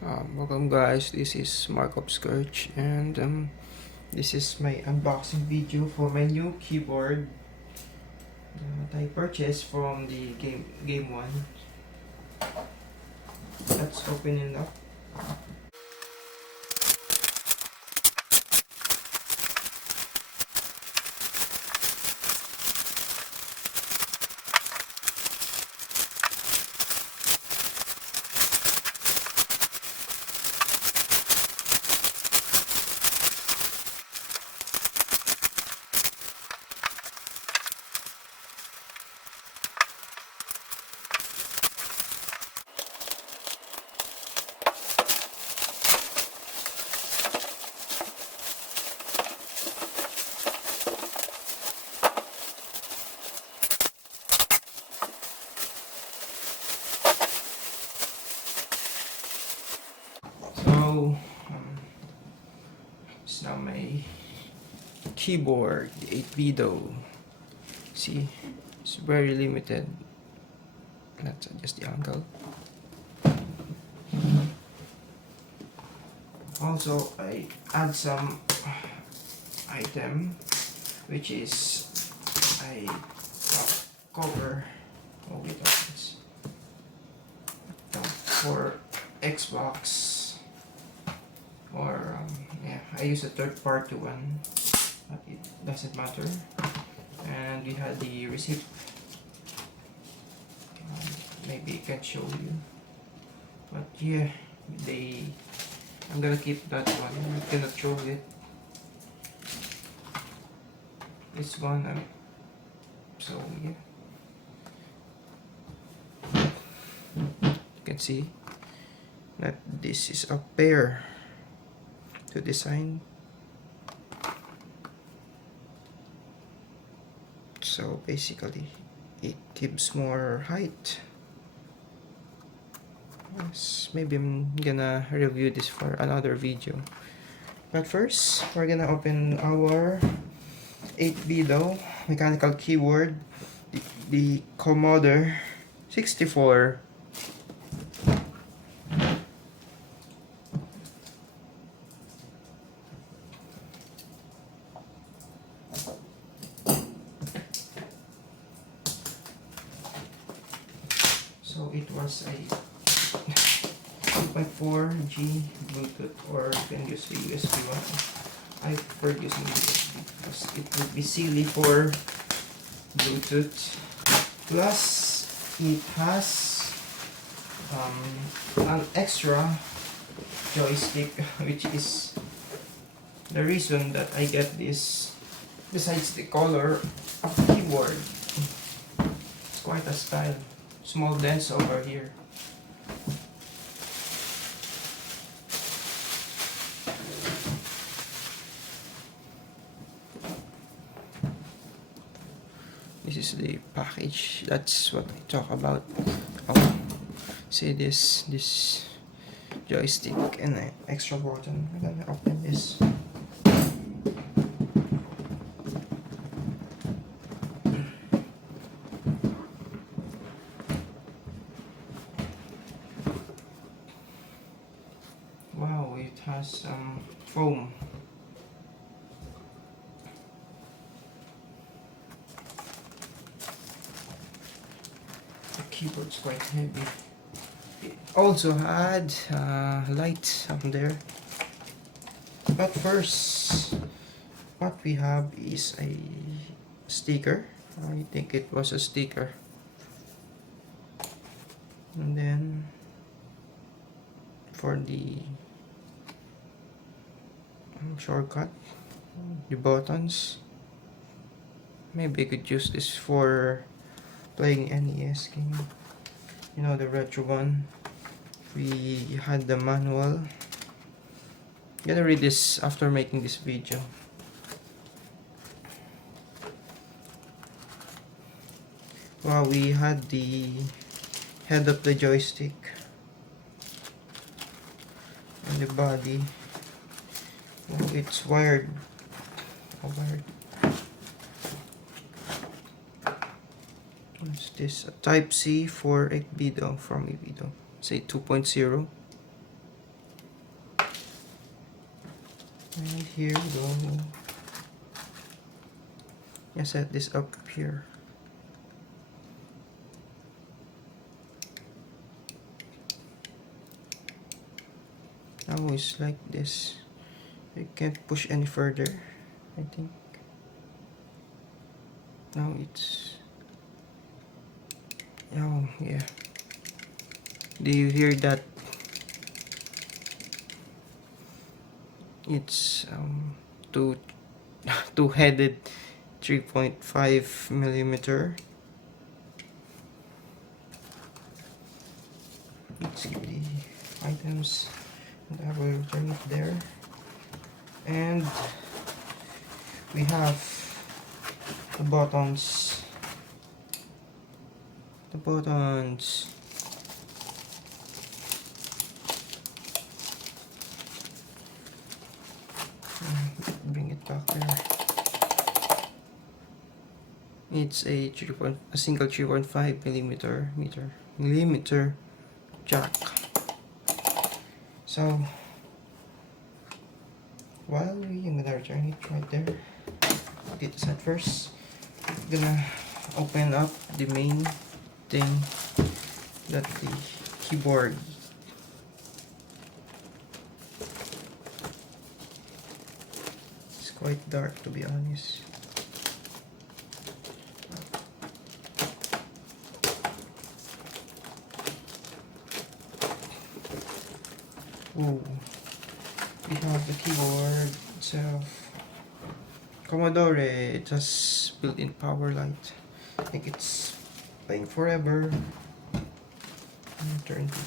Welcome guys, this is Markup Scourge, and this is my unboxing video for my new keyboard that I purchased from the game one. Let's open it up. So it's now my keyboard, the 8Bitdo. See, it's very limited. Let's adjust the angle. Also, I add some item, which is a cover. Oh, wait, that's for Xbox, or yeah, I use a third-party one, but it doesn't matter. And we had the receipt. Maybe I can show you, but yeah, I'm gonna keep that one. I cannot show it. This one, so yeah, you can see that this is a pair to design. So basically, it gives more height. Yes, maybe I'm gonna review this for another video. But first, we're gonna open our 8Bitdo mechanical keyboard, the Commodore 64. So it was a 2.4G Bluetooth, or you can use the USB one. I prefer using USB because it would be silly for Bluetooth. Plus, it has an extra joystick, which is the reason that I get this. Besides the color of the keyboard, it's quite a style. Small dents over here. This is the package. That's what I talk about. Oh, see this joystick and an extra button. I'm gonna open this. Wow, it has foam. The keyboard's quite heavy. It also had light up there. But first, what we have is a sticker. I think it was a sticker. And then for the shortcut, the buttons, maybe I could use this for playing NES game, you know, the retro one. We had the manual. I'm gonna read this after making this video. Wow, we had the head of the joystick and the body. Oh, it's wired. Oh, wired. What's this? A Type C for 8Bitdo from 8Bitdo. Say 2.0. And here we go. I set this up here. Now it's like this. You can't push any further, I think. Now it's... Oh, yeah. Do you hear that? It's two two-headed 3.5 millimeter. Let's keep the items and I will return it there. And we have the buttons. The buttons. Bring it back there. It's a single 3.5 millimeter jack. So while I'm gonna return it right there. Get this at first. I'm gonna open up the main thing, that the keyboard. It's quite dark, to be honest. Ooh, we have the keyboard itself. Commodore, it has built-in power light. I think it's playing forever. Turn the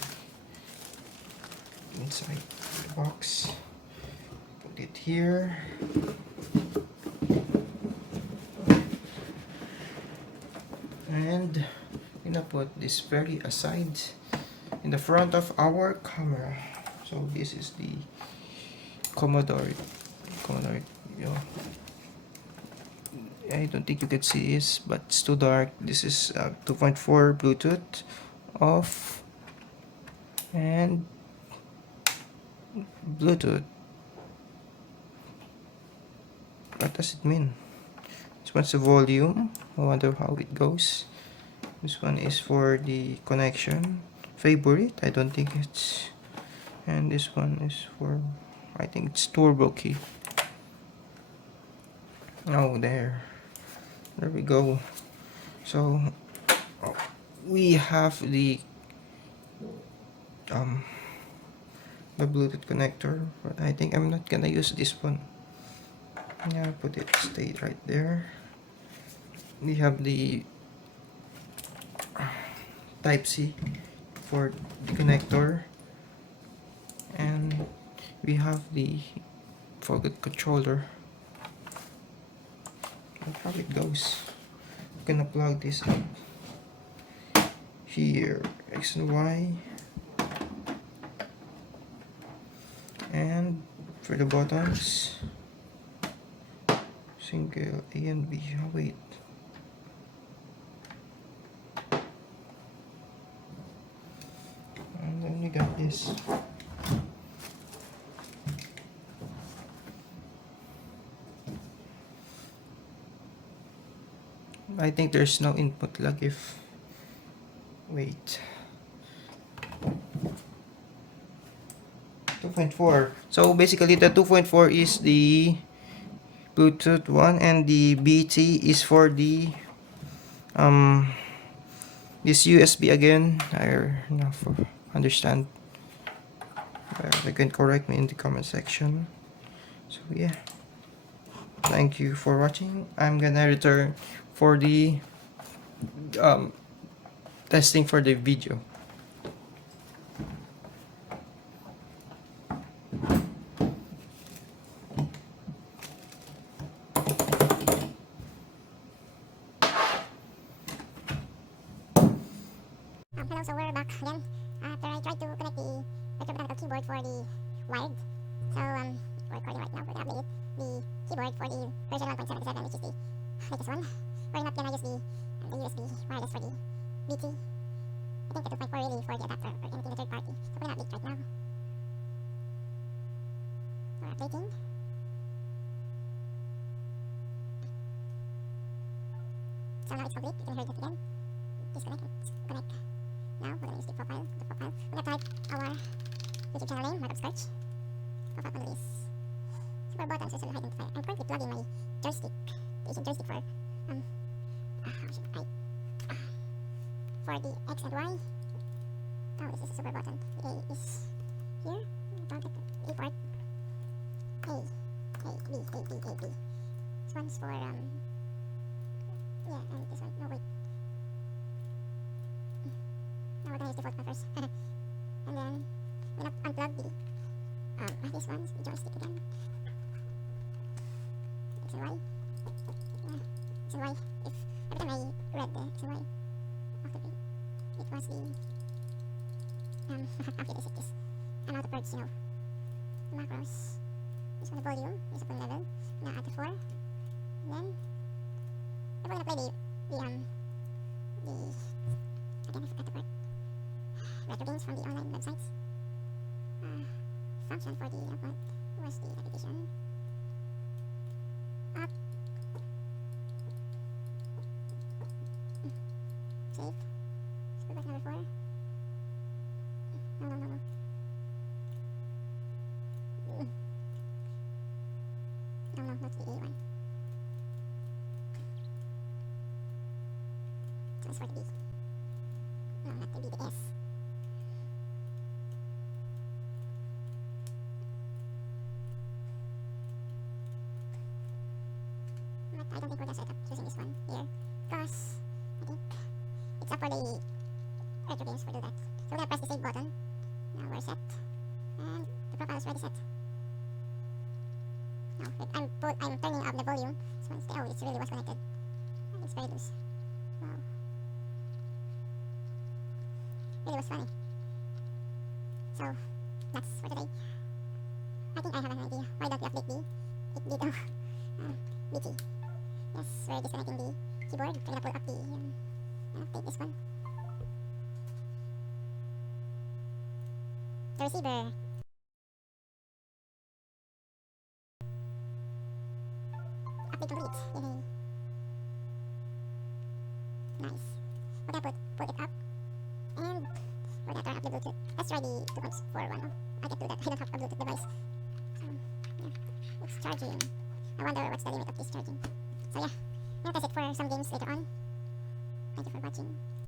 inside the box. Put it here. And I'm gonna put this very aside in the front of our camera. So this is the Commodore, you know, I don't think you can see this, but it's too dark. This is 2.4 Bluetooth off and Bluetooth. What does it mean? This one's the volume. I wonder how it goes. This one is for the connection. Favorite, I don't think it's. And this one is for, I think it's turbo key. Oh, there we go. So we have the Bluetooth connector, but I think I'm not gonna use this one. Yeah, put it stay right there. We have the type C for the connector, and we have the forget controller. Look how it goes. I'm gonna plug this up here, X and Y, and for the buttons, single A and B. Oh, wait. And then we got this. I think there's no input lag if... Wait. 2.4. So basically the 2.4 is the Bluetooth one, and the BT is for the this USB again. I not understand. You can correct me in the comment section. So yeah, thank you for watching. I'm gonna return for the testing for the video. Hello, so we're back again after I tried to connect the electromechanical keyboard for the wired. So we're recording right now for the update. The keyboard for the version 1.77, which is the latest one. We're not gonna use the USB wireless for the BT. I think the 2.4 really for the adapter or anything the third party. So we're gonna update right now. We're updating. So now it's complete. You can hear it again. Disconnect and connect. Now we're gonna use the profile. We're gonna type our YouTube channel name, Markup Search. Profile under this. Super buttons usually identify. I'm currently plugging my joystick. The Asian joystick for how should I for the X and Y. Oh, this is a super button. The A is here. Don't get the A part. A, B. This one's for yeah, and this one. No wait. Now we're gonna use the default one first. And then we're gonna unplug the this one's the joystick again. X and Y. X and Y. If every time I read the X and Y of the page, it was the okay, this. I'm out of words, macros. This one the volume, this one level. Now add the 4. And then we're gonna play the again I forgot the word. Retro games from the online websites. Function for the what was the application? Up. Save. Let's go back to number 4. No. No, not the A one. So it's for the B. No, not the B, the S. But I don't think we're gonna set up using this one here, because I think it's up for the retro games for do that. So we're gonna press the save button. Now we're set. And the profile is already set. Now I'm turning up the volume. So it's really was connected. And it's very loose. Wow. Really was funny. So that's for today. I think I have an idea. Why don't we update the 8Bitdo BT? Yes, we're disconnecting the keyboard. We're gonna pull up the and update this one. The receiver. Update complete. Yay. Nice. We're gonna put it up. And we're gonna turn up the Bluetooth. Let's try the 2.4 one. I can do that. I don't have a Bluetooth device. Yeah. It's charging. I wonder what's the limit of this charging. So yeah. We'll test it for some games later on. Thank you for watching.